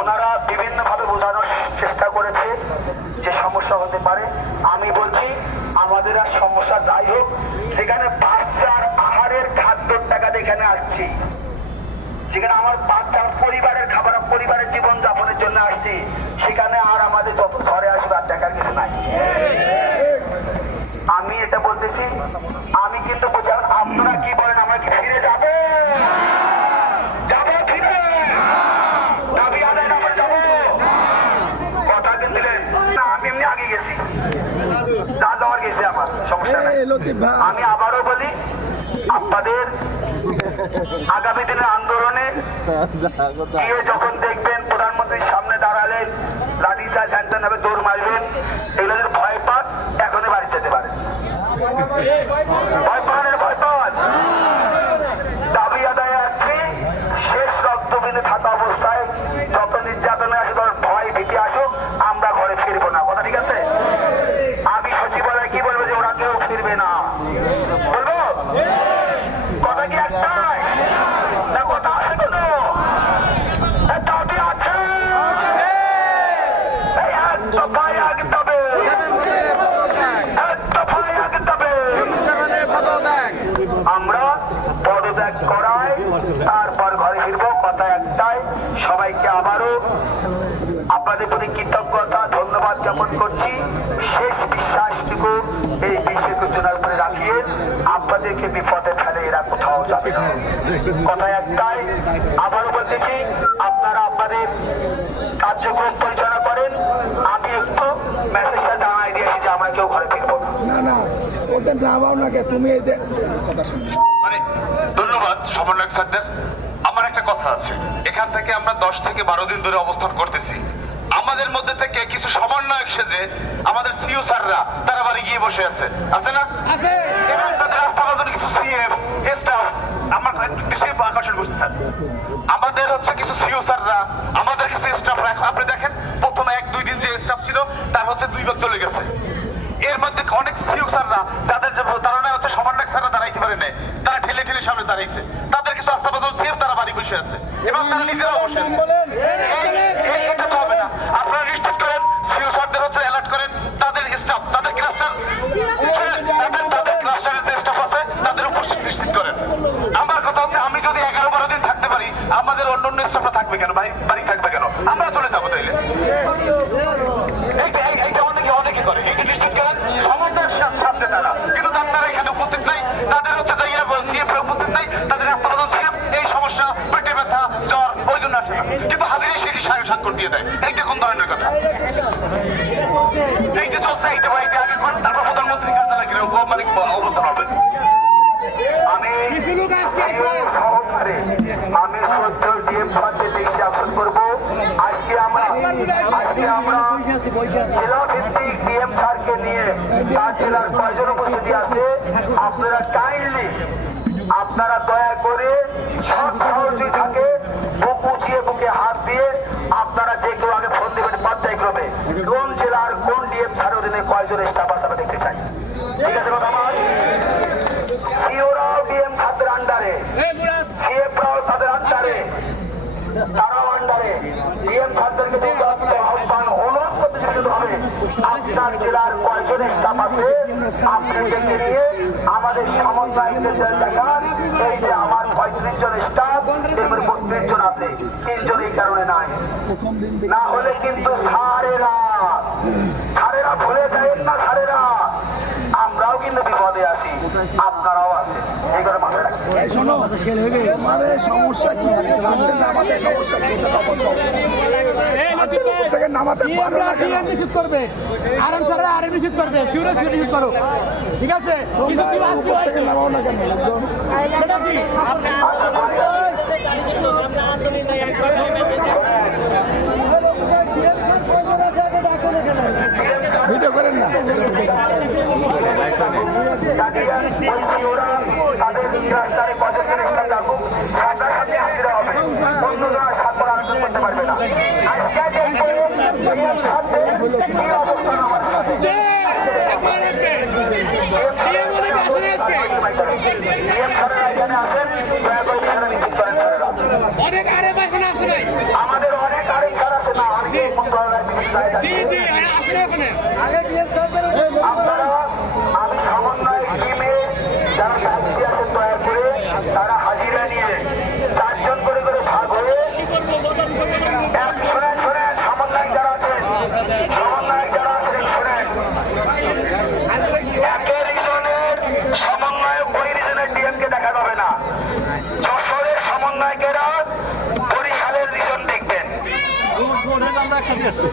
ওনারা বিভিন্ন ভাবে বোঝানোর চেষ্টা করেছে যে সমস্যা হতে পারে। আমি বলছি আমাদের আর সমস্যা যাই হোক, যেখানে বাচ্চার আহারের খাদ্যর টাকা এখানে আসছি, যেখানে আমার বাচ্চার পরিবারের খাবার পরিবারের জীবন যাপনের জন্য আসছি, সেখানে আর আমাদের যত ঝড়ে আসবে আর দেখার কিছু নাই। আমি এটা বলতেছি, আমি কিন্তু বুঝি আপনারা কি বলেন, আমরা কি ফিরে যাবো? যাবো ফিরে? দাবি আদায় না করে যাবো? কথা কিন্তু দিলেন না, আমি এমনি আগে গেছি, যা যাওয়ার গেছে, আমার সমস্যা নেই। আমি আবারও বলি, আপনাদের আগামী দিনের আন্দোলনে গিয়ে যখন দেখবেন প্রধানমন্ত্রীর সামনে দাঁড়ালেন, লাঠি চার্জ হ্যান্ডেন হবে, দৌড় মারবেন, এগুলো যদি ভয় পান এখনই বাড়ি যেতে পারেন। ভয় পান, ভয় পান। দাবি আদায় আসছি, শেষ রক্তবিন্দু থাকা অবস্থায় যত নির্যাতনে আসে, ভয় ভীতি আসুক, আমরা ঘরে ফিরবো না। কথা ঠিক আছে? আমি সচিবালয় কি বলবো যে ওরা কেউ ফিরবে না, বলবো? কথা কি একটাই না? কথা আছে কোনো? দাবি আছে, এক দফায় এক দাবি, এক দফায় এক দাবি। আমরা পদত্যাগ করাই তারপর ঘরে ফিরবো। কথা একটাই। সবাইকে আবারও আপনাদের প্রতি কৃতজ্ঞতা ধন্যবাদ জ্ঞাপন করছি। শেষ বিশ্বাসটুকু এই 20-21 জনের উপরে রাখিয়ে আপনাদেরকে বিপদে ফেলে এরা কোথাও যাবে না। কথা একটাই, আবারও বলতেছি, আপনারা আপনাদের কার্যক্রম পরিচালনা করেন। আমি একটু মেসেজটা জানাই দিয়েছি যে আমরা কেউ ঘরে ফিরবো না। না ওটা যাবাও না, তুমি এই যে কথা শুনো। ধন্যবাদ সমন্বয়ক স্যারদের। আমার একটা কথা আছে, এখান থেকে আমরা 10 থেকে 12 দিন ধরে অবস্থান করতেছি। আমাদের মধ্যে থেকে কিছু সমন্বয়ক সেজে আমাদের সিইও স্যাররা তারা বাড়ি গিয়ে বসে আছে না? এবং তাদের আস্থাভাজন কিছু সিএম স্টাফ আমার দৃষ্টি আকর্ষণ করছে স্যার। আমাদের হচ্ছে কিছু সিইও স্যাররা, আমাদের কিছু স্টাফরা, আপনি দেখেন প্রথমে 1-2 দিন যে স্টাফ ছিল তার হচ্ছে 2 ভাগ চলে গেছে। এর মধ্যে অনেক সিইও স্যাররা যাদের যে ধারণা হচ্ছে সমন্বয়ক স্যাররা দাঁড়াইতে পারে না, তারা ঠেলে ঠেলে সামনে দাঁড়াইছে। তাদের কিছু আস্থাভাজন সিএম তারা বাড়ি বসে আছে এবং তারা নিজেরাও বসে আছে। এটা তো হবে না। আপনারা নিশ্চিত করেন, সিইও স্যারদের হচ্ছে অ্যালার্ট করেন, তাদের স্টাফ, তাদের ক্লাস্টার, তাদের ক্লাস্টারের যে স্টাফ আছে তাদের উপস্থিত নিশ্চিত করেন। আমার কথা হচ্ছে, আমি যদি 11-12 দিন থাকতে পারি, আমাদের অন্য স্টাফরা থাকবে কেন? ভাই বাড়ি থাকবে কেন? আমরা চলে যাবো তাইলে। এইটা অনেকে করে, এটা নিশ্চিত করেন। সমন্বয়ের সাথে তারা, কিন্তু তারা এখানে উপস্থিত নাই, তাদের হচ্ছে সিএফ উপস্থিত নাই, তাদের আস্থাভাজন সিএফ এই সমস্যা, পেটে ব্যথা, জ্বর, ওই জন্য আসে না, কিন্তু হাজিরে সেটি স্বাক্ষর দিয়ে দেয়। এইটা কোন ধরনের কথা? এইটা চলছে, এইটা আগে করেন, তারপর প্রধানমন্ত্রী কার্যালয় মানে অবস্থান হবে। আমি সহকারে আমি শ্রদ্ধেয় ডিএম স্যারকে বেশি অ্যাকশন করবো। আজকে আমরা জেলা ভিত্তিক ডিএম স্যারকে নিয়ে তার জেলার কয়জন উপস্থিতি আছে, আপনারা কাইন্ডলি, আপনারা দয়া করে সব সহযোগিতাকে বুক উঁচিয়ে বুকে হাত দিয়ে আপনারা যে কেউ আগে ফোন দেবেন পর্যায়ক্রমে কোন জেলার কোন ডিএম স্যারের অধীনে কয়জন স্টাফ আছে আমরা দেখতে চাই। ঠিক আছে কথা আমার? সিওরাও ডিএম স্যারদের আন্ডারে, সিএফরাও তাদের আন্ডারে, তারাও আন্ডারে। ডিএম স্যারদেরকে আহ্বান অনুরোধ করতে হবে, আপনার জেলার কয়জন স্টাফ আছে আপনাদেরকে নিয়ে আমাদের সমন্বয়কদের দেখান। এই যে আমার 35 জন স্টাফ, এর মধ্যে 32 জন আছে, 3 জন এই কারণে নাই। না হলে কিন্তু স্যারেরা ভুলে যাবেন না, স্যারেরা আমরাও কিন্তু বিপদে আছি, আপনারাও আছে, এই করে মাথায় রাখবেন। শোনো, আমাদের সমস্যা কি? আমাদের সমস্যা কি? থেকে নামাতে পারবে না কেন? নিশ্চিত করবে, আরাম স্যার আরে নিশ্চিত করবে, সিউরে নিশ্চিত করো। ঠিক আছে, কিছু কি আজকে হয়েছে নামাও না কেন? সেটা কি ভিডিও করেন না। তাদের রাস্তায় পজিটিভ স্টাফ থাকুক, সাথে হাজিরা হবে, অন্যরা সাথে আলোচনা করতে পারবে না। আজকে দেখবো কি অবস্থান আমার সাথে। এখানে আসেন, দয়া করে নিশ্চিত করেন। আমাদের অনেক আছে